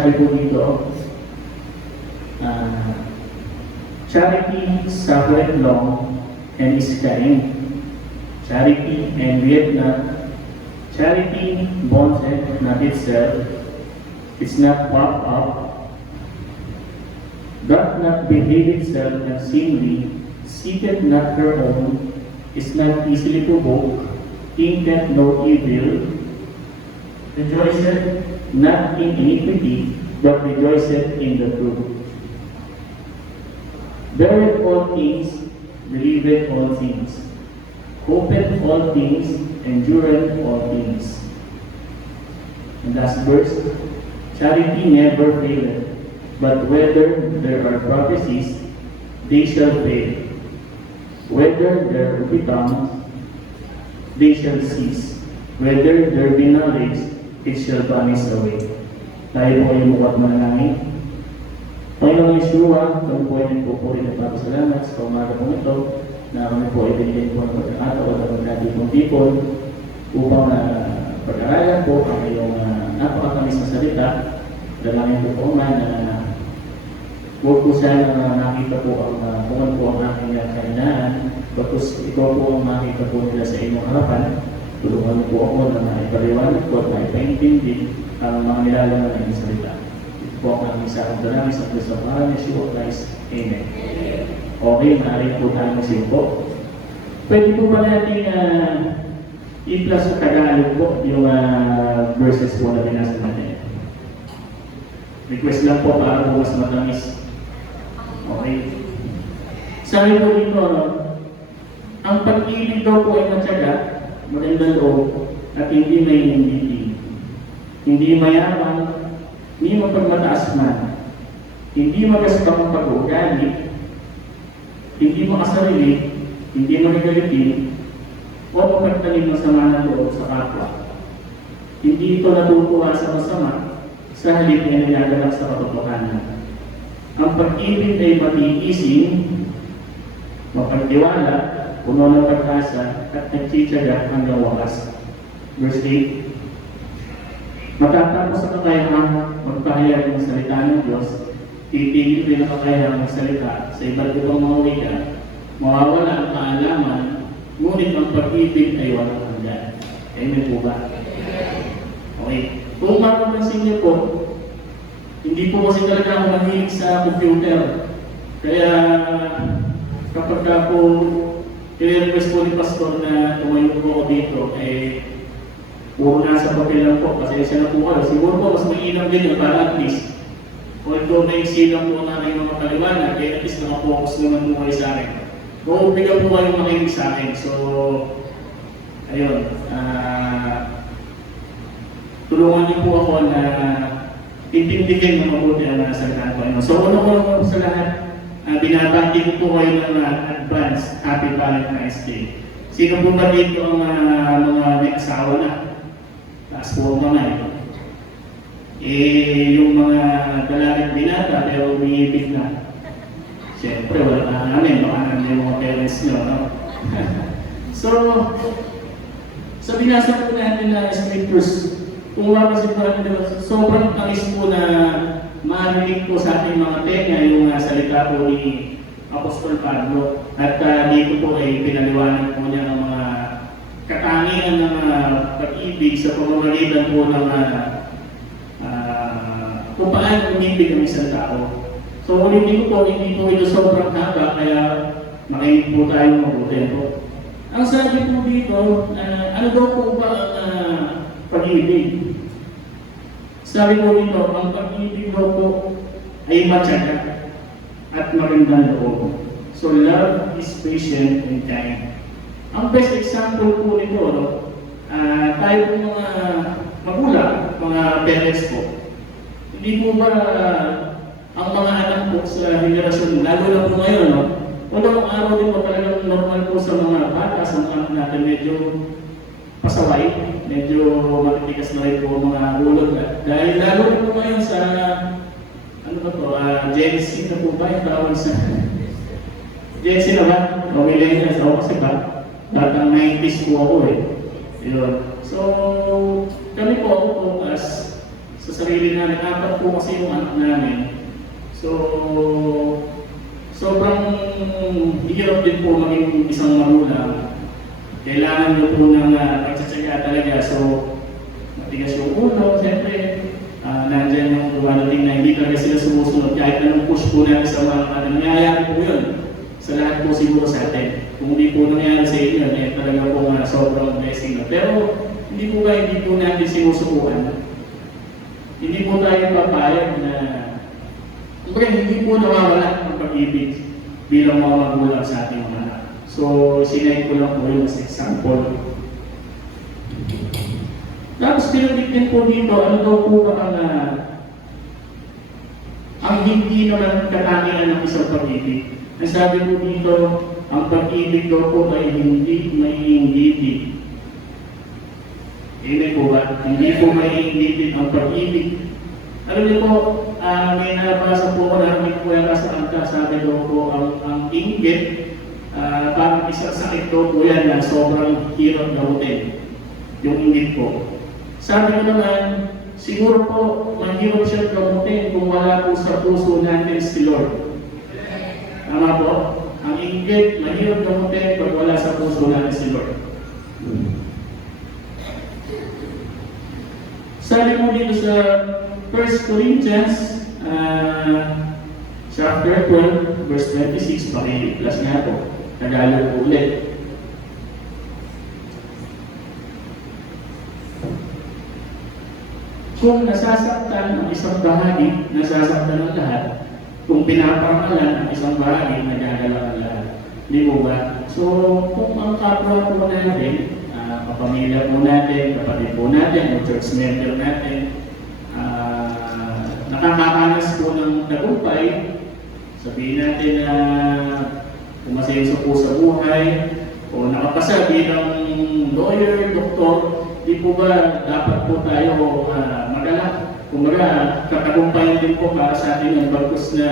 sabi po dito, charity suffereth long and is kind. Charity envieth not. Charity vaunteth not itself. It's not puffed up. Doth not behave itself unseemly. Seeketh not her own. Is not easily provoked. Thinketh no evil. Rejoiceth not in iniquity, but rejoiceth in the truth. Beareth all things, believeth all things, hopeth all things, endureth all things. And last verse, charity never faileth, but whether there are prophecies, they shall fail. Whether there be tongues, they shall cease. Whether there be knowledge, it shall vanish away. Tayo po yung mukat manalangin. Panginoon Yeshua, kami po ay nagpupuri ng pagpasalamat sa umaga po ito na kami po ay binigyan po ng pagkakataon at magkatipong tipon upang pag-aralan po ang iyong napakatamis na salita. Dalangin po po man na huwag po sana nakita po ang kung po ang aking kahinaan, bagkus ikaw po ang makita po nila sa inyong harapan. Tulungan po ako na maipaliwanag po at maipaintindi ang mga nilalaman ng inyong salita. Ito po ang aming sakang dalangin sa Kristo ng Pangalan ni Yeshua Christ. Amen. Okay, maaaring po tayo magsimpo. Pwede po ba natin i-plus sa Tagalog po yung verses po na binasa natin. Request lang po para po mas matamis. Okay. Sabi po dito, ang pag-ibig daw po ay matyaga, magandang loob, at hindi may hindi. Hindi mayaman, hindi mapagmataas man, hindi magaspang pag-uugali, hindi makasarili, hindi magagalitin, o mapagtanim ng sama ng loob sa kapwa. Hindi ito natutuwa sa masama, sa halip ay nagagalak sa katotohanan. Ang pag-ibig ay matiising, mapagtiwala, puno ng pag-asa, at nagtsitsaga hanggang wakas. Verse 8, matatapos sa kakayahang magpahayag ng salita ng Diyos, titigil din ang kakayahang magsalita sa iba't ibang mga wika, mawawala ang kaalaman, ngunit ang pag-ibig ay walang hanggan. Amen po ba? Okay. Kung mapapansin niyo po, hindi po kasi talaga ako mahilig sa computer. Kaya kapag po i-request po ni Pastor na tumayo po ako dito, puro nasa papel lang po. Kasi siya na po kayo. Siguro po mas mainam din yun para at least although naiksi lang po na kayo mga kaliwanag, kaya at least nakapokus naman po kayo sa akin. Kung bigyan po kayo makinig sa akin. So, ayun. Tulungan niyo po ako na titindigin na mabuti ang salita ko. So, una sa lahat, binabati ko po kayo ng advance Happy Valentine's Day. Sino po ba dito ang mga may asawa na? Taas po ang mga yung mga dalagang binata pero umiibig na. Siyempre, wala na namin. Baka namin yung mga parents nyo. No? So, sa binasa po natin na scriptures, kung mapasin po natin, sobrang tamis po na marinig po sa ating mga tenga yung salita po ni Apostol Pablo. At dito po ay pinaliwanag po niya ng mga katangian ng pag-ibig sa pamamagitan po ng kung paano umibig ang isang tao. So, ulitin ko po, hindi po ito sobrang haba, kaya makinig po tayo mabuti po. Ang sabi po dito, ano daw po ba ang pag-ibig? Sabi po dito, ang pag-ibig daw po ay matyaga at magandang loob. So, love is patient and kind. Ang best example po nito, tayo po mga magulang, mga parents po. Hindi po ba ang mga anak po sa henerasyon, lalo na po ngayon, unang araw din po talagang normal po sa mga bata, sa mga anak natin, medyo pasaway, medyo matitigas na rin po mga ulog. Dahil lalo rin po ngayon sa, ano ba po, Gen Z na po ba yung tawag sa Gen Z na ba? O millennials ako kasi ba? Batang 90s po ako Yun. So, kami po ako po as sa sarili namin. 4 po kasi yung anak namin. So, sobrang hirap din po maging isang magulang. Kailangan nyo po ng pagtsatsaga talaga. So, matigas yung ulo, siyempre, nandyan yung dumadating na hindi talaga sila sumusunod. Kahit anong push po natin sa mga nangyayari po yun. Sa lahat po siguro sa atin. Kung hindi po nangyayari sa inyo, talaga po sobrang blessing. Pero, hindi po natin sinusukuhan. Hindi po tayo papayag na hindi po nawawala ang pag-ibig bilang mga magulang sa ating mga anak. So, sinay ko lang po yung example. Tapos, pinagdik din po dito, ano daw po ang hindi naman katangian ng isang pag-ibig. Ang sabi po dito, ang pag-ibig daw po ay hindi maiinggitid. Hindi po ba? Hindi po maiinggitid ang pag-ibig. Alam niyo po, may nabasa po ko na may kuwera sa angka, sabi daw po, ang inggit, parang isang sakit daw po yan na sobrang hirap gamutin. Yung inggit po. Sabi ko naman, siguro po, mahirap siya gamutin kung wala po sa puso natin si Lord. Tama po? Ang inggit, mahirap gamutin kung wala sa puso natin si Lord. Sabi mo dito sa 1 Corinthians chapter 12, verse 26, paki-plus nga po. Tagalog po ulit. Kung nasasaktan ang isang bahagi, nasasaktan ang lahat. Kung pinaparangalan ang isang bahagi, nagagalaw ang lahat. Di mo ba? So, kung ang kapwa po natin, kapamilya po natin, kapatid po natin, o church member natin, nakakakanas po ng tagumpay, sabihin natin na umasenso po sa buhay, o nakapasa bilang lawyer, doktor, di po ba dapat po tayo magalak? Kumbaga, katagumpayan din po para sa atin ang bagkus na,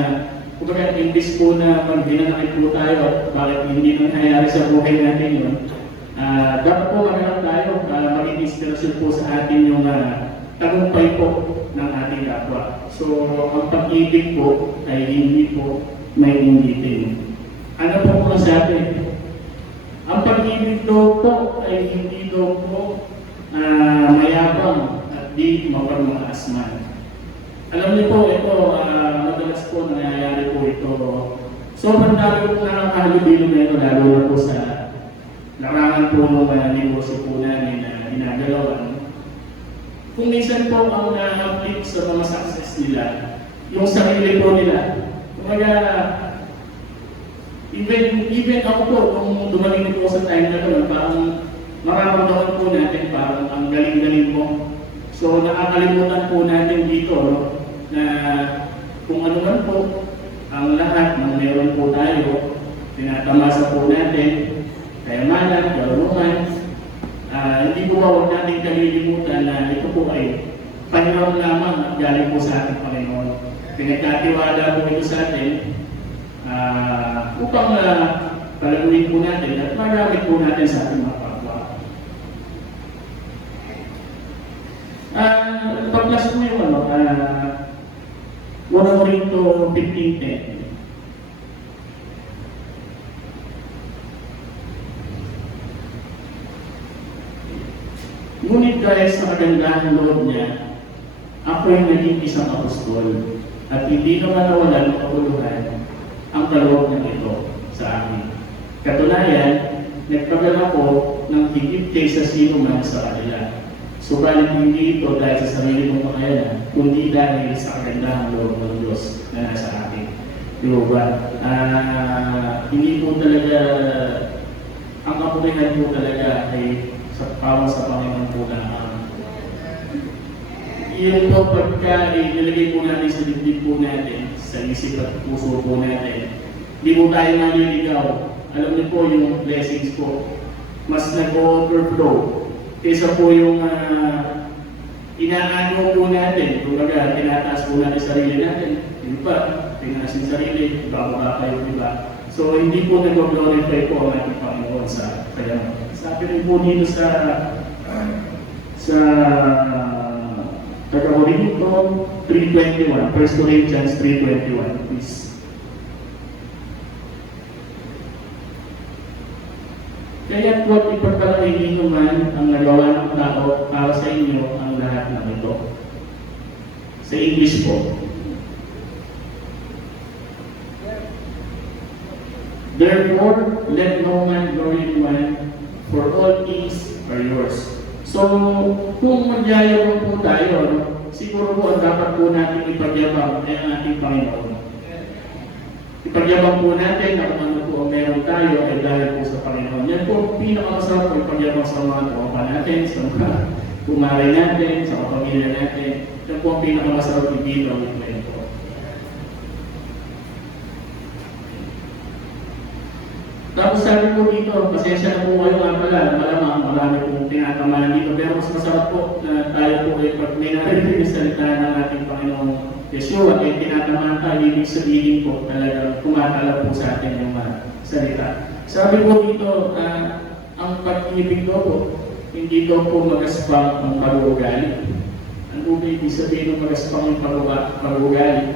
kumbaga, imbis po na magdinanakit po tayo at bakit hindi nangyayari sa buhay natin yun, dapat po magalak tayo para maging inspirasyon po sa atin yung tagumpay po ng ating kapwa. So, ang pag-ibig po ay hindi po may inggitin. Ano po po sa atin? Ang pag-ibig daw po ay hindi daw po mayabang at di mapagmaasman. Alam niyo po, ito, madalas po nangyayari po ito. Sobrang dami po nakakahalubilo na ito, lalo na po sa larangan po ng negosyo po namin na ginagalawan. Kung minsan po ang na-flip sa mga success nila, yung sarili po nila. Kumaga, even ako po, kung dumating po sa time na ito, parang mararamdaman po natin parang ang galing-galing mo. So, nakakalimutan po natin dito, no, na kung ano man po, ang lahat ng meron po tayo, tinatamasa po natin, kayamanan, karuman, hindi po ba huwag natin kalilimutan na ito po ay paniraw lamang at galing po sa ating Panginoon. Pinagkatiwala po ito sa atin upang palaguin po natin at magamit po natin sa ating mga kapwa. Pag-plus po yung 1 Corinto 15:10. Ngunit dahil sa kagandahan loob niya, ako ay naging isang apostol at hindi naman nawalan ng kabuluhan ang kaloob ng ito sa akin. Katunayan, nagpagal ako ng higit kaysa sino man sa kanila. Subalit hindi ito dahil sa sarili mong kakayanan, kundi dahil sa kagandahan loob ng Diyos na nasa akin. Di ba? Hindi po talaga, ang kapurihan po talaga ay sa pawang sa Panginoon po na yun po pagka nilagay po natin sa dibdib po natin, sa isip at puso po natin, hindi po tayo maliligaw. Alam niyo po yung blessings po, mas nag-overflow kaysa po yung inaano po natin. Kumbaga, tinataas po natin sarili natin. Yung pa, tinaas yung sarili, iba-baba kayo, diba? So, hindi po nag-glorify po ang ating Panginoon sa kaya. Sabi rin po dito sa Taga-Corinto 3:21, 1 Corinthians 3:21, please. Kaya't huwag ipagpalagay man ang nagawa ng tao para sa inyo ang lahat ng ito. Sa English po. Therefore, let no man glory in man, for all things are yours. So, kung magyayabang po tayo, siguro po ang dapat po natin ipagyabang ay ang ating Panginoon. Ipagyabang po natin na kung ano po ang meron tayo ay dahil po sa Panginoon. Yan po ang pinakamasarap po ipagyabang sa mga tropa natin, sa mga kumare natin, sa kapamilya natin. Yan po ang pinakamasarap ibilang ito po. Tapos sabi po dito, pasensya na po kayo nga pala, malamang marami pong tinatamaan dito, pero mas masarap po na tayo po ay pag may narinig yung salita ng ating Panginoong Yeshua, ay tinatamaan tayo, ibig sabihin po talagang kumatala po sa atin yung salita. Sabi po dito, ang pag-ibig daw po, hindi daw po magaspang ang pag-uugali. Ano po ibig sabihin ng magaspang ang pag-uugali?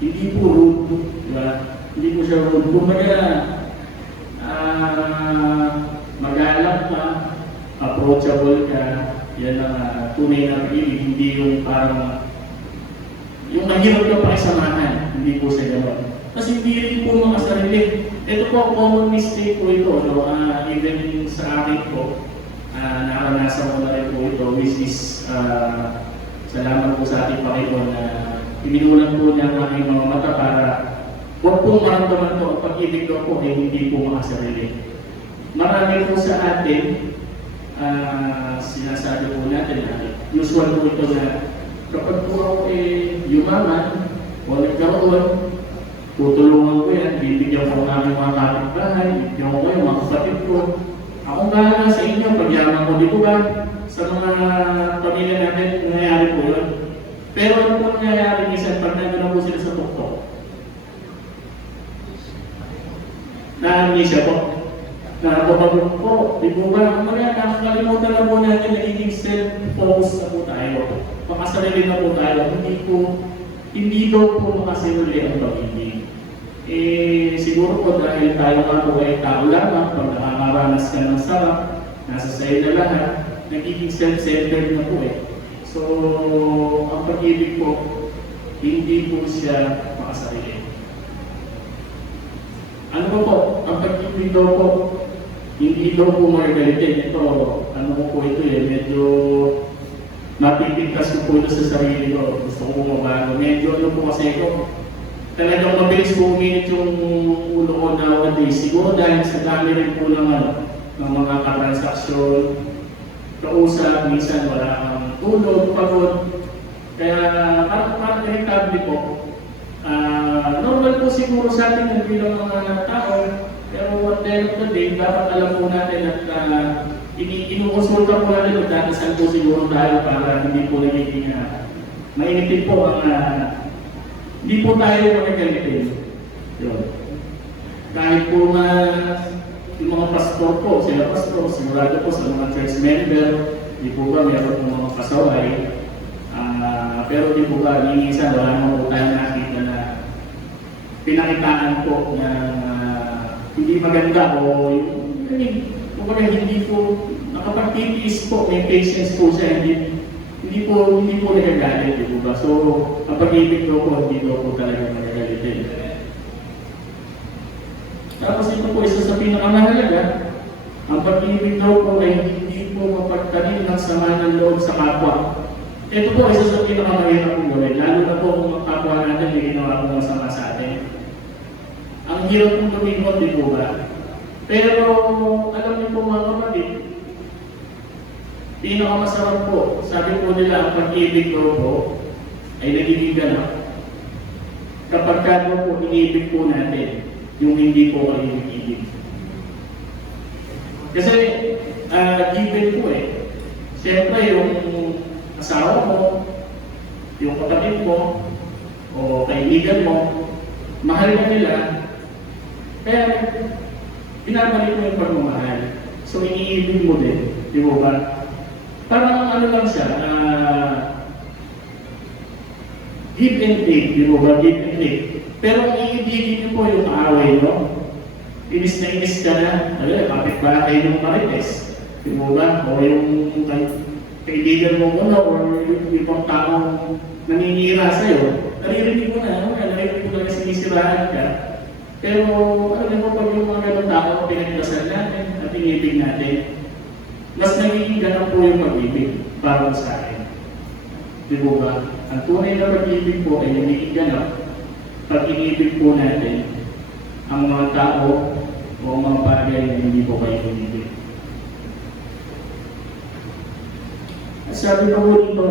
Hindi po rude, diba? Hindi po siya rude. Kumbaga, magalak ka, approachable ka, yan ang tunay na pag-ibig, hindi yung parang yung mahirap ka pakisamahan, hindi po sa gano'n. Kasi hindi rin po mga sarili. Ito po, common mistake po ito, no? Even sa akin po, naranasan ko na rin po ito, which is, salamat po sa ating Panginoon na pininulan po niya ang aming mga mata para huwag pong maramdaman po, ang pag-ibig daw po ay hindi po makasarili. Marami po sa atin, sinasabi po natin, usual po ito na kapag po ako yumaman o nagkaroon, tutulungan ko yan, bibigyan ko namin mga kapitbahay, bibigyan ko yung mga kapatid ko. Akong bahala sa inyo, pagyaman ko, di po ba? Sa mga pamilya natin, nangyayari po yun. Pero ano po nangyayari, minsan pag nandun na po sila sa tuktok, na-amnesia po. Nakapapagod po. Di po ba? Nakakalimutan na po natin nagiging self-focus na po tayo. Makasarili na po tayo. Hindi daw po makasarili ang pag-ibig. Siguro po dahil tayo nga po ay tao lamang, pag nakakaranas ka ng sarap, nasa sa'yo na lahat, nagiging self-centered na po eh. So, ang pag-ibig po, hindi po siya makasarili. Ano po? Ang pag-ibig daw po, hindi daw po magagalitin. Ito, ano po ito medyo napipigkas ko po ito sa sarili ko. Gusto ko mabago. Medyo ano po kasi ito, talagang mabilis po uminit yung ulo ko nowadays. Siguro dahil sa dami rin po ng mga katransaksyon, kausap, minsan wala kang tulog, pagod. Kaya parang irritable po. Normal po siguro sa atin ang bilang mga tao, pero at the end of the day, dapat alam po natin at inukonsulta po natin at datasal po siguro tayo para hindi po nagiging mainitin po ang hindi po tayo magagalitin. Kahit po yung mga pastor po, sila pastor, sigurado po sa mga church member, hindi po ba meron po mga pasaway, pero di po ba, minsan wala naman po tayo nakita na pinakitaan po na hindi maganda o hindi po nakapagtitiis po, may patience po siya, hindi po nagagalit, di po ba? So, ang pag-ibig po, hindi po talaga nagagalitin. Tapos ito po, isa sa pinakamahalaga, ang pag-ibig daw po ay hindi po mapagtanim ng sama ng loob sa kapwa. Ito po, isa sa pinakamahirap po gawin, lalo na po kung ang kapwa natin may ginawa po masama sa atin. Ang hirap pong tumingkot, di po ba? Pero, alam niyo po mga kapatid, pinakamasarap po, sabi po nila, ang pag-ibig daw po ay nagiging ganap. Kapag ka po iniibig po natin, yung hindi po kayo ibig. Kasi, given po siyempre yung asawa mo, yung kapatid mo, o kaibigan mo, mahal ka nila, kaya pinabalik mo yung pagmamahal. So, iniibig mo din, di ba ba? Parang ano lang siya, give and take, di ba? Give and take. Pero ang iibigin niyo po yung kaaway, no? Inis na inis ka na, ayun, kapit-bahay ng marites. Di ba? O yung kaibigan mo ano, or yung ibang taong naninira sa'yo, naririnig mo na, naririnig mo na sinisiraan ka. Pero, alam mo, pag yung mga ganun tao, pinagdasal natin at inibig natin, mas nagiging ganun po yung pag-ibig para sa akin. Di ba? Ang tunay na pag-ibig po ay nagiging ganun pag inibig po natin ang mga tao o mga bagay na hindi po kayo inibig. At sabi ko po dito,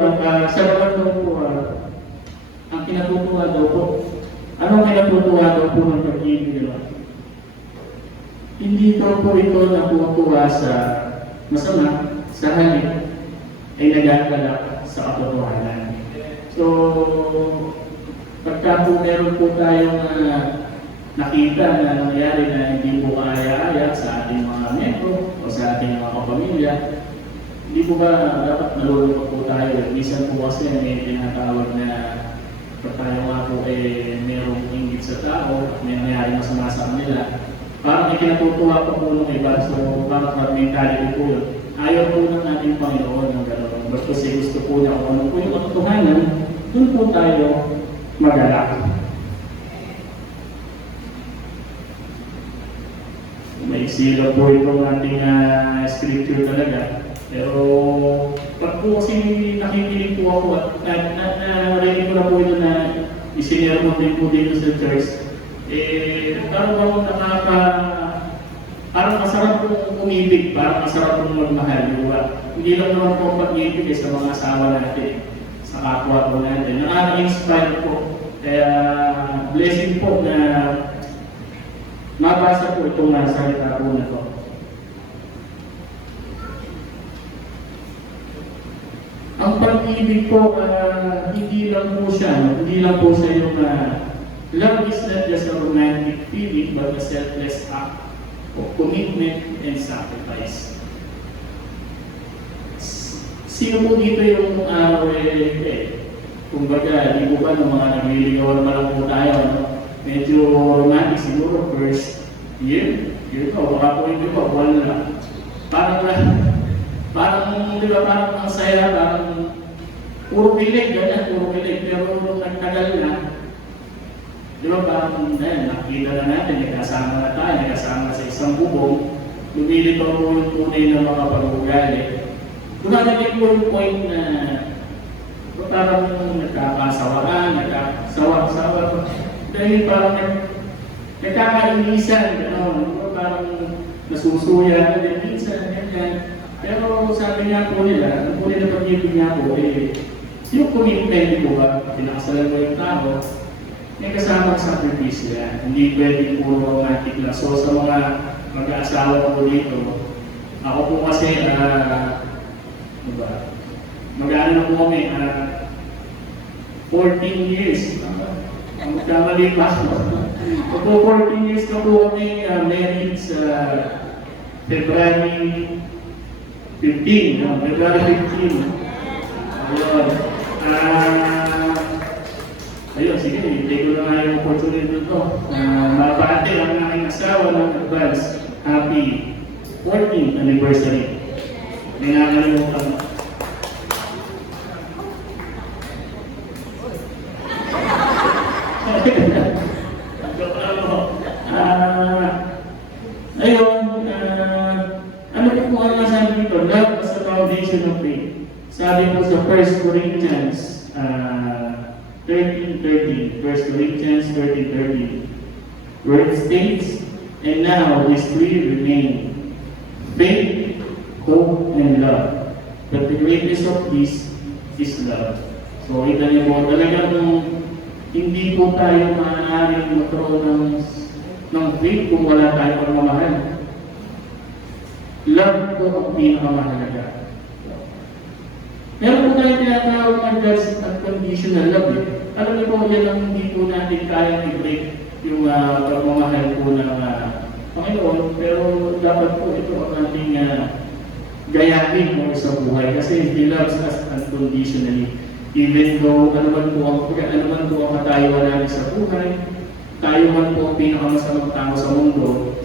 sa naman daw po, ang kinatutuwa daw po, anong kinatutuwa daw po ng pag-ibig? Hindi daw po ito natutuwa sa masama, sa halip, ay nagagalak sa katotohanan. So, pagka po meron po tayong nakita na nangyari na hindi po kaaya-aya sa ating mga membro o sa ating mga kapamilya, hindi po ba dapat nalulungkot po tayo? Minsan po kasi may tinatawag na pag tayo nga po merong inggit sa tao at may nangyari masama sa kanila, parang may kinatutuwa pa po ng iba, so parang mentality po yun. Ayaw po ng ating Panginoon ng gano'n. Basta kasi gusto po niya kung ano po yung katotohanan, doon po tayo magalak. May sila po itong ating scripture talaga. Pero pag po kasi nakikinig po ako at narinig ko na po ito na isinermon din po dito sa church, parang parang masarap pong umibig, parang masarap pong magmahal, di ba? Hindi lang naman po pag-ibig sa mga asawa natin, sa kapwa po natin. Nakaka-inspire po. Kaya blessing po na mabasa po itong salita po na to. Ang pag-ibig po, hindi lang po siya yung love is not just a romantic feeling but a selfless act of commitment and sacrifice. Sino po dito yung kumbaga, di po ba ng mga nagliligawan naman lang po tayo, no? Medyo romantic siguro, first year, baka po hindi po, buwan na. Parang, di ba, parang ang saya, parang puro pilig, ganyan, puro pilig. Pero nung nagtagal na, di ba, parang nakita na natin, nagkasama na tayo, nagkasama sa isang bubong, lumilito po yung tunay ng mga pag-ugali. Dumadating po yung point na parang nagkakasawaan, nagkasawa-sawa. Dahil parang nagkakainisan, parang nasusuya, minsan, ganyan. Pero sabi nga po nila, ang po nila pag-ibig nga po, yung commitment po ba, pinakasalan mo yung tao, may kasamang sakripisyo yan. Hindi pwede puro romantic lang. So sa mga mag-aasawa po dito, ako po kasi, mag-aano na po kami, 14 years. Ang magkamali pa ako. Opo, 14 years na po kami married sa February 15, February 15. Ayun, sige, hindi ko na nga yung opportunity dito. Mabati ang aking asawa ng advance. Happy 14th anniversary. Nangangalimutan mo. Ayun, ano po kung ano sabi dito? Love as a foundation of faith. Sabi po sa 1 Corinthians 13:13, 1 Corinthians 13:13, where it states, and now these three remain, faith, hope, and love. But the greatest of these is love. So, ito niyo po, talagang hindi po tayo maaaring magkaroon ng faith kung wala tayong pagmamahal. Love po ang pinakamahalaga. Meron po tayo tinatawag ng God's unconditional love. Alam niyo po, yan ang hindi po natin kaya i-break yung pagmamahal po ng Panginoon. Pero dapat po ito ang ating gayahin mo sa buhay. Kasi He loves us unconditionally. Even though ano man po ang katayuan namin sa buhay, tayo man po ang pinakamasamang tao sa mundo,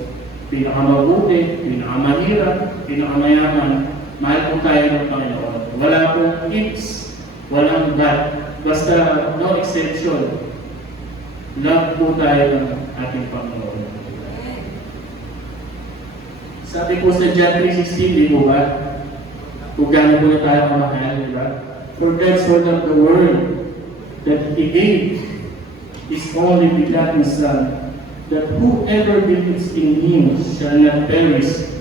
pinakamabuti, pinakamahirap, pinakamayaman, mahal po tayo ng Panginoon. Wala pong ifs, walang but, basta no exception. Love po tayo ng ating Panginoon. Sabi po sa John 3:16, di po ba? Kung gano'n po na tayo kamahal, di ba? For God so loved the world that He gave His only begotten Son, that whoever believes in Him shall not perish,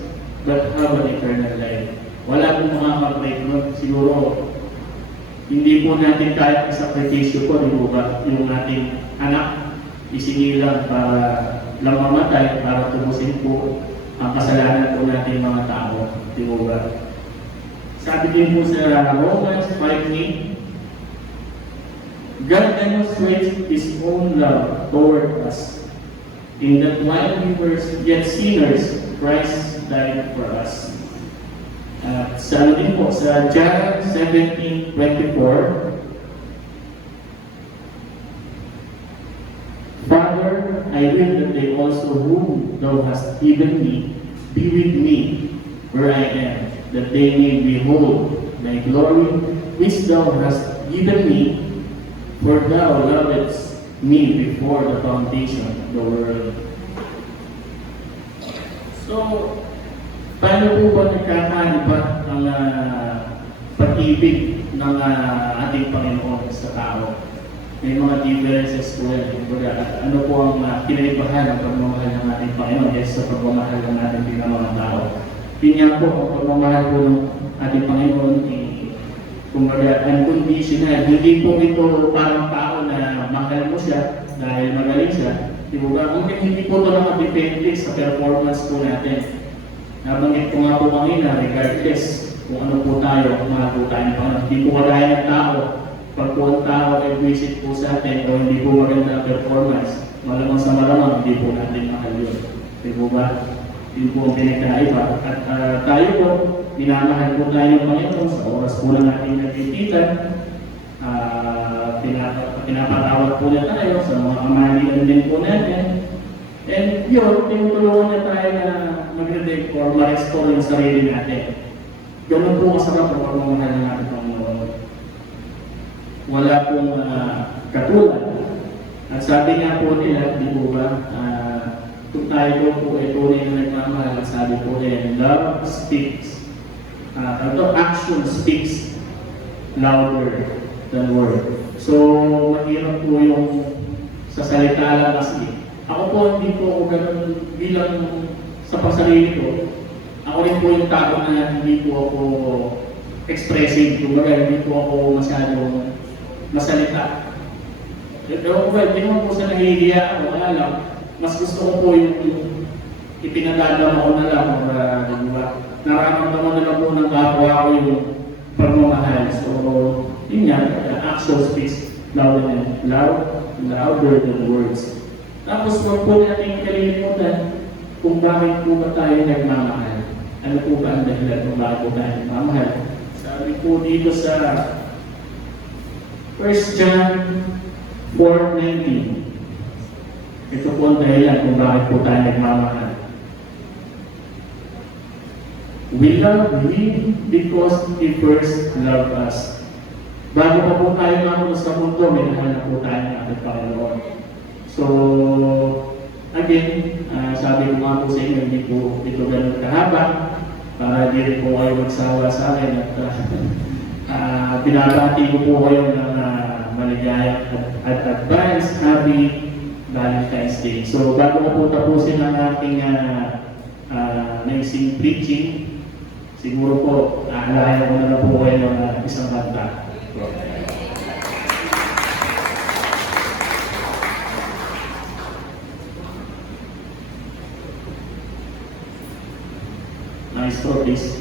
but have an eternal life. Wala pong makakapag nun. Siguro, hindi po natin kahit isakripisyo po, di ba? Yung ating anak, isinilang para lang mamatay, para tubusin po ang kasalanan po natin mga tao. Di ba? Sabi din po sa Romans 5:8, God demonstrates His own love toward us, in that while we were yet sinners, Christ died for us. Sabi din po sa John 17:24, Father, I will that they also whom Thou hast given me be with me where I am, that they may behold Thy glory which Thou hast given me, for Thou lovedst me before the foundation of the world. So, paano po ba nagkakaiba ang pag-ibig ng ating Panginoon sa tao? May mga differences po yan. Ano po ang kinaibahan ng pagmamahal ng ating Panginoon kaysa sa pagmamahal ng ating mga tao? Yun po, ang pagmamahal po ng ating Panginoon, kumbaga, unconditional. Hindi po ito parang tao na mahal mo siya dahil magaling siya. Hindi po ito nakadepende sa performance po natin. Nabanggit ko nga po kanina, regardless kung ano po tayo, mahal po tayo ng Panginoon. Hindi po kagaya ng tao. Pag po ang tao ay visit po sa atin o hindi po maganda ang performance, malamang sa malamang, hindi po natin mahal yun. Di po ba? Yun po ang pinagkaiba. At tayo po, minamahal po tayo ng Panginoon sa oras po lang natin nagtititan. Pinapatawad po na tayo sa mga kamalian din po natin. And yun, tinutulungan na tayo na mag-redeem or ma-restore yung sarili natin. Ganun po masarap ang pagmamahal ng ating Panginoon. Wala pong katulad. At sabi nga po nila, di po ba, kung tayo po ay tunay na nagmamahal, sabi po nila, love speaks. Action speaks louder than word. So, mahirap po yung sa salita lang kasi. Ako po, hindi po ako ganun bilang sa pagsarili ko. Ako rin po yung tao na hindi po ako expressive. Kumbaga, hindi po ako masyadong masalita. Pero kung hindi naman po sa nahihiya o wala lang, mas gusto ko po yung ipinagdadama ko na lang nararamdaman na lang po ng kapwa ko yung pagmamahal. So, yun nga, action speaks louder than words. Tapos huwag po natin kalilimutan kung bakit po ba tayo nagmamahal. Ano po ba ang dahilan kung bakit po tayo nagmamahal? Sabi po dito sa 1 John 4:19. Ito po ang dahilan kung bakit po tayo nagmamahal. We love Him because He first loved us. Bago pa po tayo mamunod sa mundo, may nahal na po tayo ng ating Panginoon. So, again, sabi ko nga po sa inyo, hindi po ito ganun kahaba para di rin po kayo magsawa sa akin at binabati ko po kayo ng maligayang at advance, happy Valentine's Day. So, bago ko po tapusin ang ating naising preaching, siguro po, aalayan ko na lang po kayo ng isang kanta. Nice throw, please.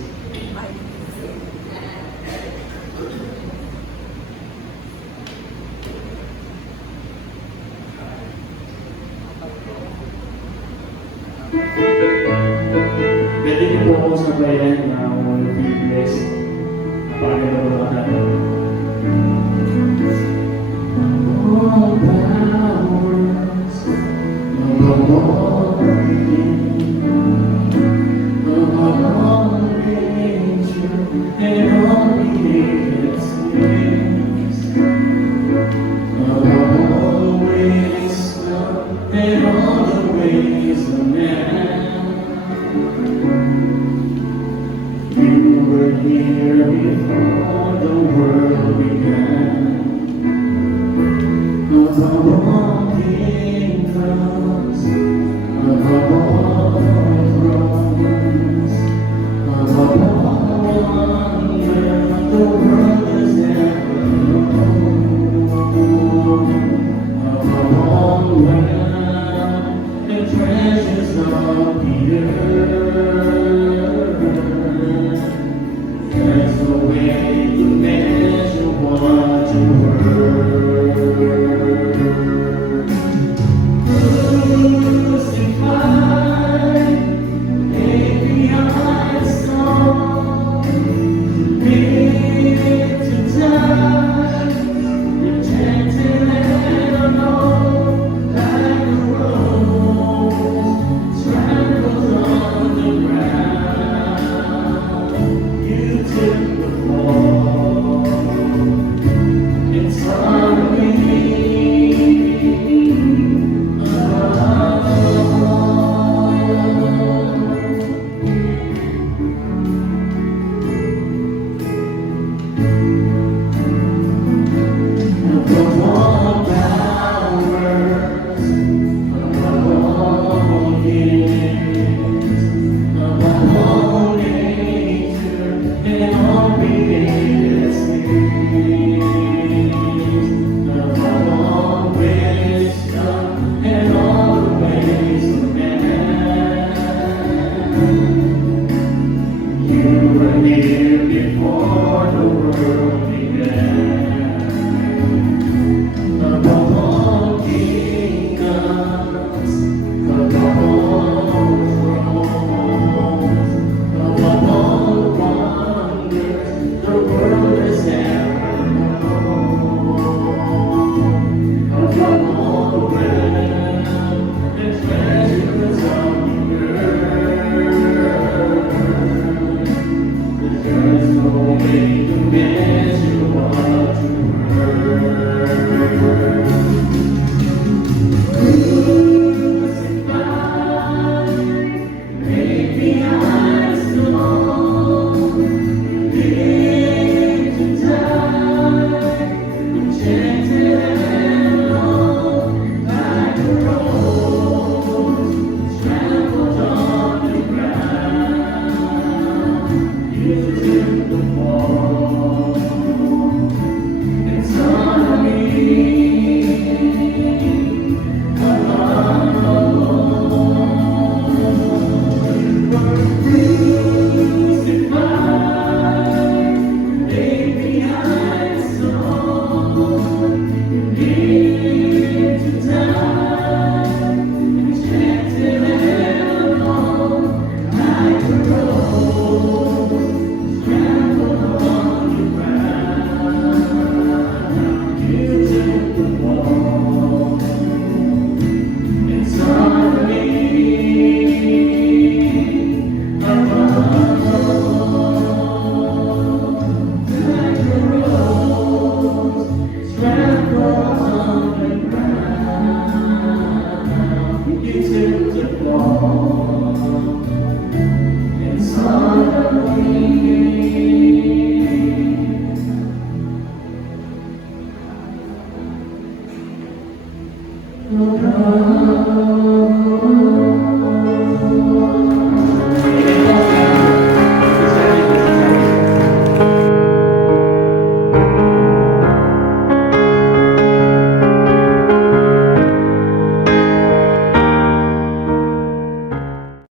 Pwede niyo po ako sabayan na all be blessed. Napakaganda po naman natin. All powers above all things, above all nature and all created things, above all wisdom and all the ways of man. You were here before the world began. Above all kingdoms, above all thrones, above all wonder the world has ever known, above all wealth and treasures of the earth.